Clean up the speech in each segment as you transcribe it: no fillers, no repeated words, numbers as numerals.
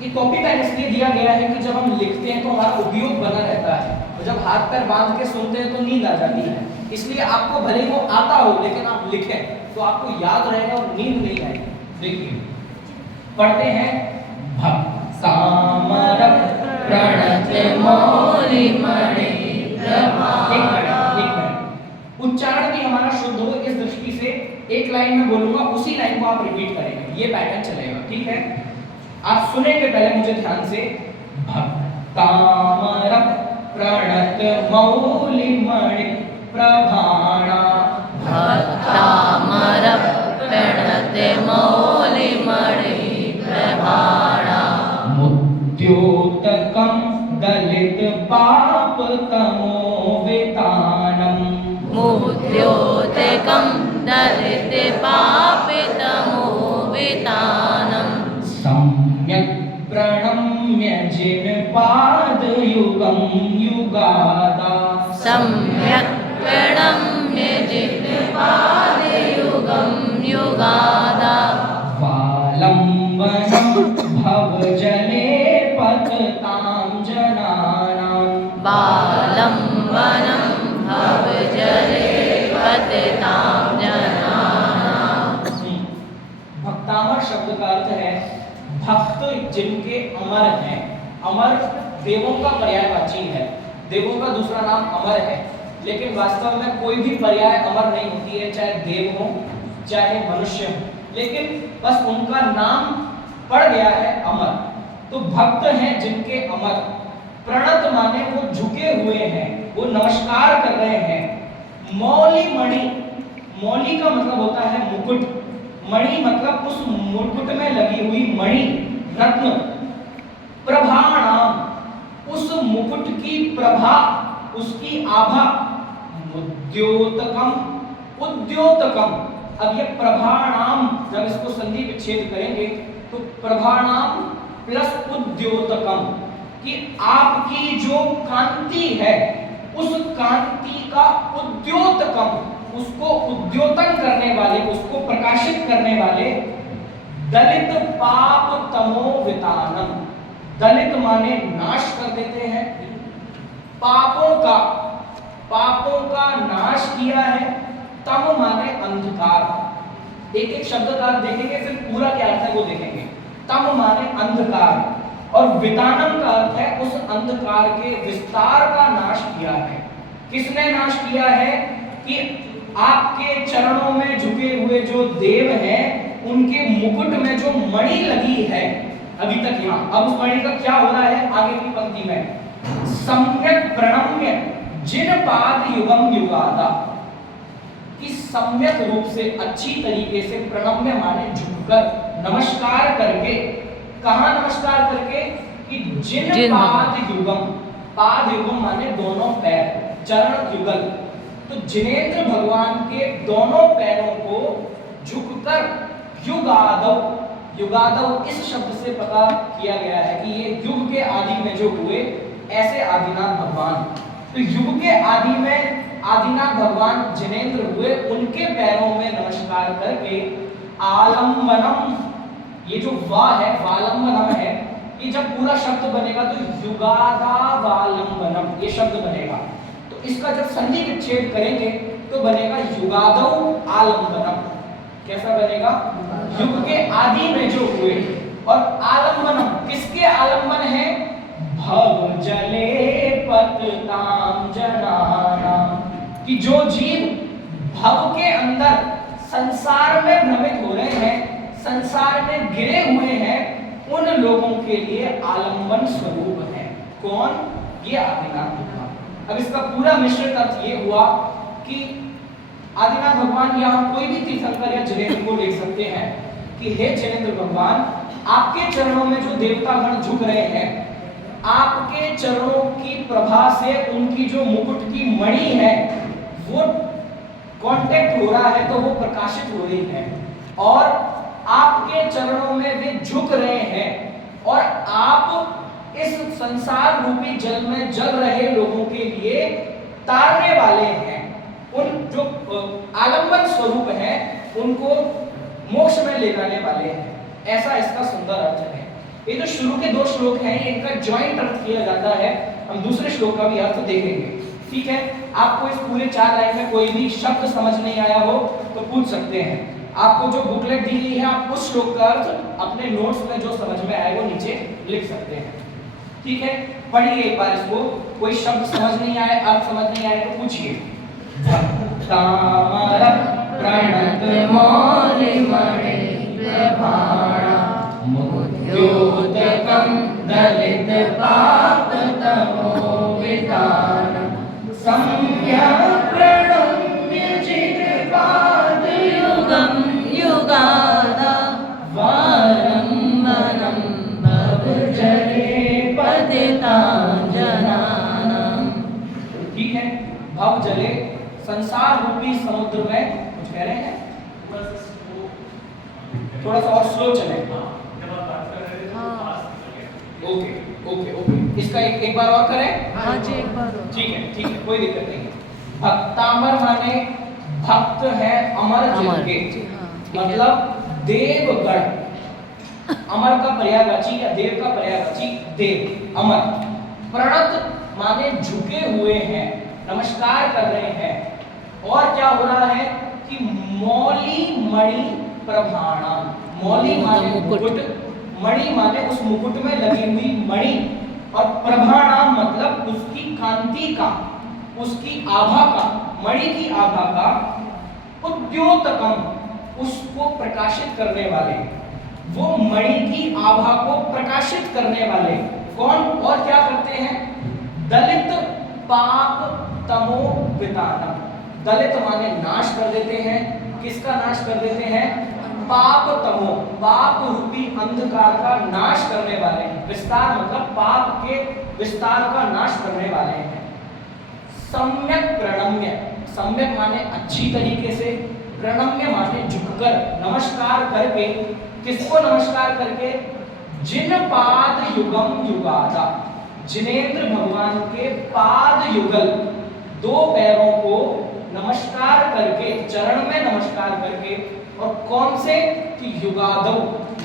ये copy pen इसलिए दिया गया है कि जब हम लिखते हैं तो हमारा उपयोग बना रहता है, और जब हाथ पैर बांध के सुनते हैं तो नींद आ जाती है। इसलिए आपको भले ही वो आता हो लेकिन आप लिखें तो आपको याद रहेगा और नींद नहीं आएगी। देखिए पढ़ते हैं भक्तामर प्रणत मौलिमणि प्रभा। एक मिनट, उच्चारण भी हमारा शुद्ध हो इस दृष्टि से एक लाइन में बोलूंगा, उसी लाइन को आप रिपीट करेंगे, ये पैटर्न चलेगा, ठीक है। आप सुनेंगे पहले मुझे ध्यान से। भक्तामर प्रणत मौलिमणि प्रभाणा। भक्तामर प्रणत मौलिमणि प्रभाणा। मुद्योतकं दलित पाप तमोवितानम्। मुद्योतकं दलित पाप तमोवितानम्। सम्यक् प्रणम्य जिन पादयुगं युगादा। सम्यक् प्रणम्य जिन पादयुगं युगादा। वालम्बनं भवजले पततां जनानां। वालम्बनं भवजले पतितां जनानां। भक्तामर शब्द का अर्थ है भक्त जिनके अमर हैं। अमर देवों का पर्यायवाची है, देवों का दूसरा नाम अमर है, लेकिन वास्तव में कोई भी पर्याय अमर नहीं होती है, चाहे देव हो चाहे मनुष्य हो, लेकिन बस उनका नाम पड़ गया है अमर। तो भक्त हैं जिनके अमर। प्रणत माने वो झुके हुए हैं, वो नमस्कार कर रहे हैं। मौलिमणि, मौलि का मतलब होता है मुकुट, मणि मतलब उस मुकुट में लगी हुई मणि, रत्न। प्रभाणाम, उस मुकुट की प्रभा, उसकी आभा। उद्योतकम, उद्योतकम। अब ये प्रभाणाम जब इसको संधि विच्छेद करेंगे तो प्रभाणाम प्लस उद्योतकम, कि आपकी जो कांति है उस कांति का उद्योतकम, उसको उद्योतन करने वाले, उसको प्रकाशित करने वाले। दलित पाप तमोवितानम, दलित माने नाश कर देते हैं, पापों का नाश किया है। तम माने अंधकार। एक एक शब्द का अर्थ देखेंगे, फिर पूरा क्या अर्थ है वो देखेंगे। तम माने अंधकार, और वितानम का अर्थ है उस अंधकार के विस्तार का नाश किया है। किसने नाश किया है? कि आपके चरणों में झुके हुए जो देव हैं, उनके मुकुट में जो मणि लगी है अभी तक यहाँ, अब उस मणि का क्या हो रहा है आगे की पंक्ति में। सम्यक प्रणम्य जिन पाद युगम युगादा, कि सम्यक रूप से अच्छी तरीके से, प्रणम्य माने झुककर, नमस्कार करके। कहाँ नमस्कार करके? कि जिन पाद युगम, पाद युगम माने दोनों पैर, चरण युगल। तो जिनेंद्र भगवान के दोनों पैरों को झुककर युगादव, युगादव इस शब्द से पता किया गया है कि ये युग के आदि में जो हुए ऐसे आदिनाथ भगवान। तो युग के आदि में आदिनाथ भगवान जिनेंद्र हुए, उनके पैरों में नमस्कार करके आलम्बनम, ये जो वा है वालंबनम है, ये जब पूरा शब्द बनेगा तो युगादा वालंबनम ये शब्द बनेगा। तो इसका जब संधि विच्छेद करेंगे तो बनेगा युगादौ आलंबनम। कैसा बनेगा? युग के आदि में जो हुए। और आलंबनम किसके आलंबन है? भव जले पतताम जनानाम, कि जो जीव भव के अंदर संसार में भ्रमित हो रहे हैं, संसार में गिरे हुए हैं, उन लोगों के लिए आलंबन स्वरूप है। कौन? ये आदिनाथ भगवान। अब इसका पूरा मिश्रित अर्थ ये हुआ कि आदिनाथ भगवान यहाँ कोई भी तीर्थंकर या जिनेंद्र को ले सकते हैं कि हे जिनेंद्र भगवान, आपके चरणों में जो देवतागण झुक रहे हैं, आपके चरणों की प्रभा से उनकी जो मुकुट की मणि है वो कांटेक्ट हो रहा है, तो वो प्रकाशित हो रही है, और आपके चरणों में वे झुक रहे हैं, और आप इस संसार रूपी जल में जल रहे लोगों के लिए तारने वाले हैं। उन जो आलंबन स्वरूप है उनको मोक्ष में ले जाने वाले हैं। ऐसा इसका सुंदर अर्थ है। ये जो शुरू के 2 श्लोक हैं इनका जॉइंट अर्थ किया जाता है। हम दूसरे श्लोक का भी अर्थ देखेंगे। ठीक है, आपको इस पूरे 4 लाइन में कोई भी शब्द समझ नहीं आया हो तो पूछ सकते हैं। आपको जो बुकलेट दी गई है आप उस श्लोक का अर्थ अपने नोट्स में जो समझ में आए वो नीचे लिख सकते हैं। ठीक है, पढ़िए एक बार इसको। कोई शब्द समझ नहीं आए, अर्थ समझ नहीं आए तो पूछिए। भक्तामर प्रणत मौलिमणि प्रभाणम मुद्योतकं दलित पापतमो वितानम सम्यक् प्रणम्य जितपादयुगं युगादा वारंबनं भवजले पतितां जनानां। ठीक है, भव जले संसार रूपी समुद्र में, कुछ कह रहे हैं? थोड़ा सा और स्लो चले। ओके ओके ओके, इसका एक बार और करें। हाँ जी, एक बार और। ठीक है, कोई दिक्कत नहीं। भक्तामर माने भक्त है अमर जिनके, मतलब देवगण। अमर का पर्यायवाची या देव का पर्यायवाची देव, अमर। प्रणत माने झुके हुए हैं, नमस्कार कर रहे हैं। और क्या हो रहा है कि मौली मणि प्रभाणम, मौली माने मुकुट, मणि माने उस मुकुट में लगी हुई मणि, और प्रभाणाम मतलब उसकी कांति का, उसकी आभा का, मणि की आभा का, उद्योतकम उसको प्रकाशित करने वाले, वो मणि की आभा को प्रकाशित करने वाले कौन और क्या करते हैं? दलित पाप तमो वितानम। दलित माने नाश कर देते हैं। किसका नाश कर देते हैं? पाप तमो, पाप रूपी अंधकार का नाश करने वाले हैं। विस्तार मतलब पाप के विस्तार का नाश करने वाले हैं। सम्यक प्रणम्य, सम्यक माने अच्छी तरीके से, प्रणम्य माने झुककर, नमस्कार करके। किसको नमस्कार करके? जिन पाद युगम युगादा, जिनेंद्र भगवान के पाद युगल, 2 पैरों को नमस्कार करके, चरण में नमस्कार करके। और कौन से? कि युगादव,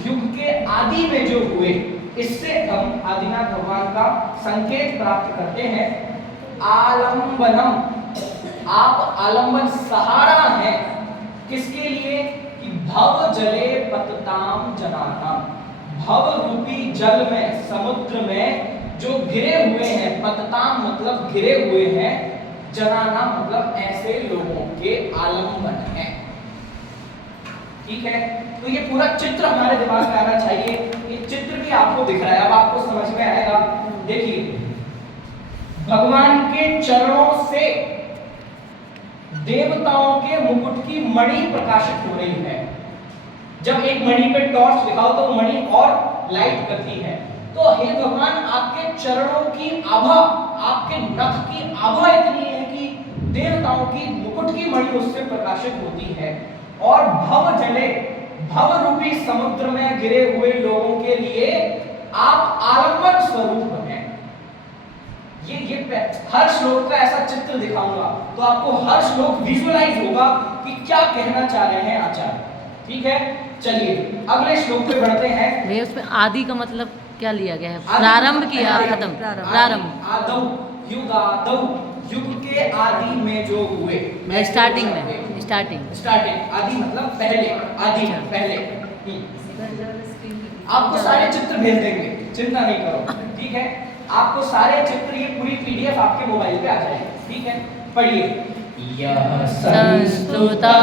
युग के आदि में जो हुए। इससे हम आदिनाथ भगवान का संकेत प्राप्त करते हैं। आलंबनम, आप आलंबन सहारा है किसके लिए? कि भव जले पतताम जनानाम, भव रूपी जल में, समुद्र में जो घिरे हुए हैं, पतताम मतलब घिरे हुए हैं, जनाना मतलब ऐसे लोगों के आलंबन है। ठीक है, तो ये पूरा चित्र हमारे दिमाग में आना चाहिए। ये चित्र भी आपको दिख रहा है, अब आपको समझ में आएगा। देखिए, भगवान के चरणों से देवताओं के मुकुट की मणि प्रकाशित हो रही है। जब एक मणि पे टॉर्च दिखाओ तो मणि और लाइट करती है। तो हे भगवान, आपके चरणों की आभा, आपके नख की आभा इतनी है कि देवताओं की मुकुट की मणि उससे प्रकाशित होती है। और भव जले, भव रूपी समुद्र में गिरे हुए लोगों के लिए आप आलंबन स्वरूप हैं। ये हर श्लोक का ऐसा चित्र दिखाऊंगा तो आपको हर श्लोक विजुअलाइज होगा कि क्या कहना चाह रहे हैं आचार्य। ठीक है, चलिए अगले श्लोक पे बढ़ते हैं। भैया उसमें आदि का मतलब क्या लिया गया है? प्रारंभ किया, खत्म, प्रारंभ। आदौ, युगादौ, युग के आदि में जो हुए। स्टार्टिंग में, स्टार्टिंग आदि मतलब पहले, आदि पहले। आपको सारे चित्र भेज देंगे, चिंता नहीं करो। ठीक है, आपको सारे चित्र, ये पूरी PDF आपके मोबाइल पे आ जाएगी। ठीक है, पढ़िए। यह संस्तुता